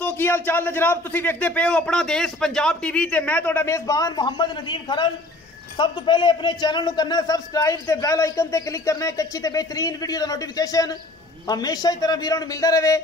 दोस्तों की हाल चाल है जनाब। तुसी वेखदे पे हो अपना देश पंजाब टीवी ते मैं तुहाडा मेज़बान मोहम्मद नदीम खरल। सब तो पहले अपने चैनल नूं करना सबसक्राइब ते बेल आइकन ते क्लिक करना है। अच्छी ते बेहतरीन वीडियो दा नोटिफिकेशन हमेशा ही तरह वीरां नूं मिलदा रहे।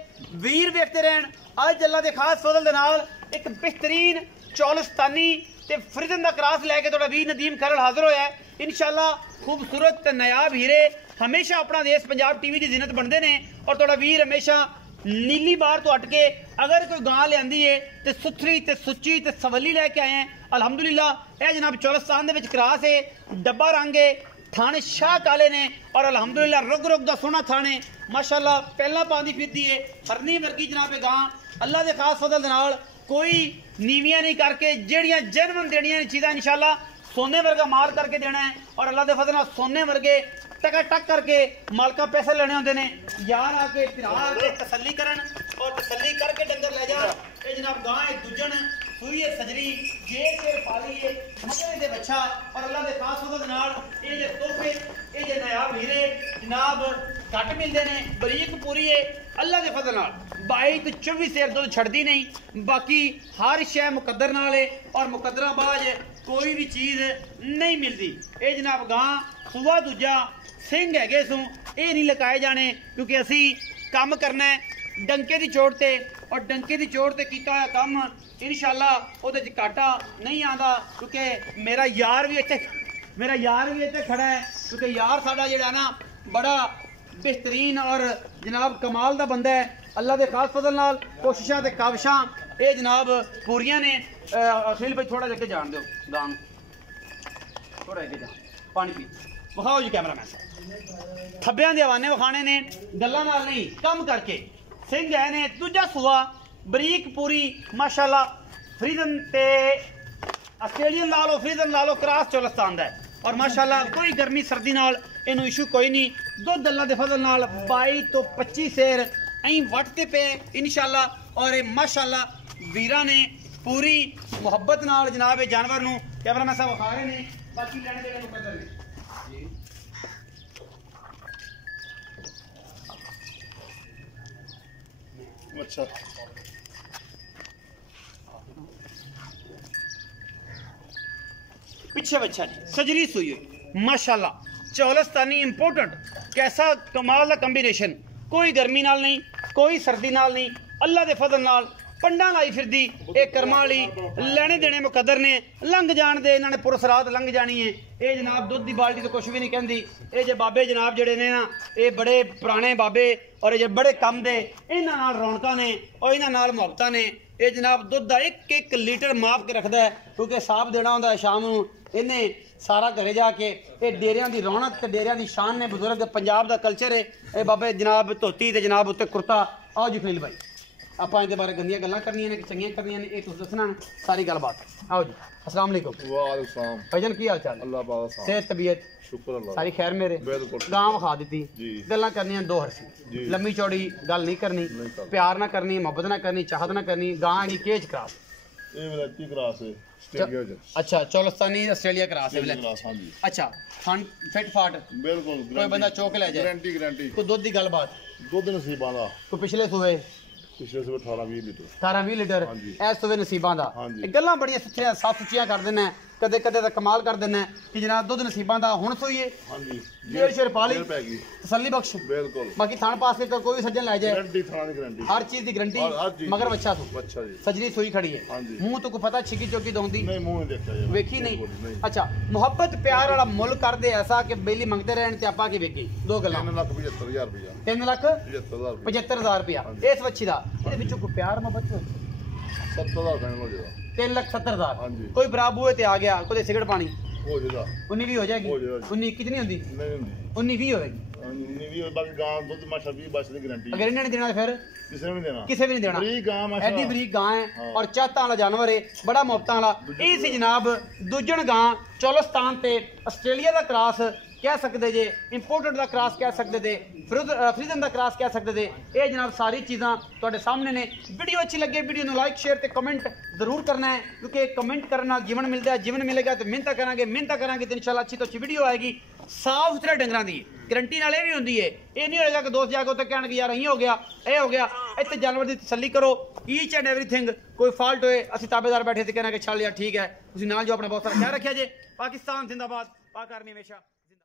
वीर वेखते रहन। अज अल्लाह दे खास फजल दे नाल एक बेहतरीन चौलस्तानी ते फ्रीजन दा क्रॉस लैके तुहाडा वीर नदीम खरल हाजिर होया है। इंशाअल्लाह खूबसूरत ते नायाब हीरे हमेशा अपना देश पंजाब टीवी की जिन्नत बनते हैं और तुहाडा वीर हमेशा नीली बार तो हट के अगर कोई गां लियांदी है तो सुथरी ते सुच्ची ते सवली लैके आए हैं। अलहमदुलिल्लाह यह जनाब चौलस्तान दे विच क्रॉस है, डब्बा रंग है, थाने शाह काले ने और अलहमदुलिल्लाह रुग रुग दा सोहना थाने माशाअल्लाह पहला पांदी फिरदी है। हरनी वर्गी जनाब गां अल्लाह के खास फजल दे नाल कोई नीवियां नहीं करके जेड़ियां जन्म देनियां चीज़ां इंशाअल्लाह सोने वर्गा माल करके देना है और अल्लाह के फजल सोने वर्गे टका टक करके मालका पैसे लेने होंगे ने। यार आके फिर आके तसल्ली करन और तसल्ली करके डंगर ले जा। ये जनाब गां है दुजन सुई है सजरी जे सिर पाली है मगरे दे बच्चा और अल्लाह के खास फजल दे नाल ये जे तोहफे ये जे नायाब हीरे जनाब घट मिलते हैं। बरीक पूरी है अल्लाह के फजल नाल 22 तो 24 सेर दुध छड़दी नहीं। बाकी हर शय मुकद्दर नाल है और मुकद्दराबाज कोई भी चीज़ नहीं मिलती। ये जनाब गां सुबह दूजा सिंह है सू ये नहीं लकाए जाने क्योंकि असी काम करना है डंके की चोट से और डंके की चोट से किया हुआ काम इंशाअल्लाह वो घाटा नहीं आता क्योंकि मेरा यार भी इतने खड़ा है क्योंकि यार साडा जिहड़ा ना बड़ा बेहतरीन और जनाब कमाल का बंदा है। अल्लाह के खास फजल नाल कोशिशां ते काविशां ये जनाब पूरियां ने। अखिल भाई थोड़ा जगह जान दो गां थोड़ा जगह जा पानी पी विखाओ जी कैमरा मैन खब्बियां दे हवाने विखाने ने गल्लां नाल नहीं कम करके सिंह है ने। दूजा सुआ बरीक पूरी माशाअल्लाह फ्रीजन ते आस्ट्रेलियन ला लो फ्रीजन ला लो क्रॉस चौलस्तान दा है और माशाअल्लाह कोई गर्मी सर्दी नाल इनू इशू कोई नहीं। दुध अल्लाह दे फजल नाल 22 तो 25 सेर अं वटते पे इंशाअल्लाह और माशाअल्लाह वीरां ने पूरी मुहब्बत नाल जनाब जानवर नू कैमरा मैन साहब विखा रहे ने। बाकी लेने देने मुकद्दर ने अच्छा पीछे बच्चा जी सजरी सुई हुई माशाअल्लाह चौलस्तानी इंपोर्टेंट कैसा कमाल का कॉम्बिनेशन। कोई गर्मी नाल नहीं कोई सर्दी नाल नहीं अल्लाह के फजल नाल पंडा लाई फिरदी एक कर्मा वाली लेने देने मुकद्दर ने लंघ जान दे इन्होंने पुरसरात लंघ जानी है। ये जनाब दुध की बाल्टी तो कुछ भी नहीं कहती। ये जो बाबे जनाब जड़े ने ना ये बड़े पुराने बाबे और ये बड़े कम दे इन्हां नाल रौनकां ने और इन्हां नाल मुहब्बतां ने। ये जनाब दुध का एक एक लीटर माप के रखता है क्योंकि साहब देना होंदा है शाम नूं इन्हें सारा घरे जाके ये डेरियां की रौनक ते डेरियां की शान ने बुजुर्ग पंजाब का कल्चर है। ये बाबे जनाब धोती ते जनाब उत्ते कुर्ता। आओ जी फील भाई ਆਪਾਂ ਇਹਦੇ ਬਾਰੇ ਗੰਦੀਆਂ ਗੱਲਾਂ ਕਰਨੀਆਂ ਨੇ ਕਿ ਚੰਗੀਆਂ ਕਰਨੀਆਂ ਨੇ ਇਹ ਤੁਸੀਂ ਦੱਸਣਾ ਸਾਰੀ ਗੱਲਬਾਤ। आओ जी अस्सलाम वालेकुम। वालेकुम सलाम भाईजान की हाल चाल? अल्लाह पाक सेहत तबीयत शुक्र अल्लाह सारी खैर मेरे। बिल्कुल गांव खा दी जी गल्लां करनियां दो हरसी लम्मी चौड़ी गल नहीं करनी प्यार ना करनी मोहब्बत ना करनी चाहत ना करनी। गां की केज क्रॉस ये मेरा की क्रॉस है स्टेडियम। अच्छा चौलस्तानी ऑस्ट्रेलिया क्रॉस है क्रॉस हां जी। अच्छा फन फिट फाट बिल्कुल कोई बंदा चौक ले जाए गारंटी कोई दुध की गलबात दुध नसीबां दा कोई पिछले सूबे पिछले से 18-20 लीटर 18-20 लीटर इस सूबे नसीबां दा गल्लां बड़ियां सुथरियां साफ सुचियां कर देना कदे कदे दा कमाल कर देना कि जनाब दुध नसीबां दा हुण सोईए हां जी जेल शेर पाली तसल्ली बख्श बिल्कुल। बाकी थान पास के कोई भी सज्जन ले जाए गारंटी थाना की गारंटी हर चीज की गारंटी मगर बच्चा तू अच्छा जी सजरी सोई खड़ी है मुंह तो को पता छिकी चौकी दोंदी नहीं मुंह नहीं देखा जी वेखी नहीं। अच्छा मुहब्बत प्यार वाला मुल कर दे ऐसा कि बेली मंगते रहन ते आपा की वेखी दो गल्लां 3,75,000 रुपया 3,75,000 रुपया इस बच्ची दा ਇਹਦੇ ਵਿੱਚੋਂ ਕੋਈ ਪਿਆਰ ਮੁਹੱਬਤ 70,000 फाइनल हो जाएगा 3,70,000 कोई बराबर हुए ते आ गया कोई सिगरेट पानी हो जाएगा 19-20 हो जाएगी 19-21 नहीं होती नहीं 19-20 होगी। नहीं बाकी गां दुध माशा 20 बस की गारंटी अगर इन्हें नहीं देना फिर किसी भी देना किसी भी नहीं देना। बरीक गां माशा एडी बरीक गां है और चाहता वाला जानवर है बड़ा मुहब्बतां वाला। ये सी जनाब दूजन गां चौलस्तान ते ऑस्ट्रेलिया का क्रॉस कह सकते जे इंपोर्टेड का क्रॉस कह सकते थे फ्रीजन का क्रॉस कह सकते थे। ये जनाब सारी चीज़ां तुहाडे सामने ने। वीडियो अच्छी लगे वीडियो को लाइक शेयर ते कमेंट जरूर करना है क्योंकि कमेंट करने नाल जीवन मिलता है जीवन मिलेगा तो मेहनत करांगे तो इंशाल्लाह अच्छी तो अच्छी वीडियो आएगी साफ सुथरे डंगरां दी। ਗਰੰਟੀ ਨਾਲ ਇਹ ਵੀ ਹੁੰਦੀ ਹੈ। ਇਹ ਨਹੀਂ ਹੋਏਗਾ ਕਿ ਦੋਸਤ ਜਾ ਕੇ ਉੱਥੇ ਕਹਿਣਗੇ ਯਾਰ ਅਸੀਂ ਹੋ ਗਿਆ ਇਹ ਹੋ ਗਿਆ। ਇੱਥੇ ਜਾਨਵਰ ਦੀ ਤਸੱਲੀ ਕਰੋ, ਈਚ ਐਂਡ ਐਵਰੀਥਿੰਗ। ਕੋਈ ਫਾਲਟ ਹੋਏ ਅਸੀਂ ਤਾਬੇਦਾਰ ਬੈਠੇ ਤੇ ਕਹਿਣਾ ਕਿ ਚੱਲ ਯਾਰ ਠੀਕ ਹੈ, ਤੁਸੀਂ ਨਾਲ ਜੋ ਆਪਣਾ ਬਹੁਤ ਸਾਰਾ ਖਿਆਲ ਰੱਖਿਆ ਜੇ। ਪਾਕਿਸਤਾਨ ਜ਼ਿੰਦਾਬਾਦ, ਪਾਕ ਆਰਮੀ ਹਮੇਸ਼ਾ।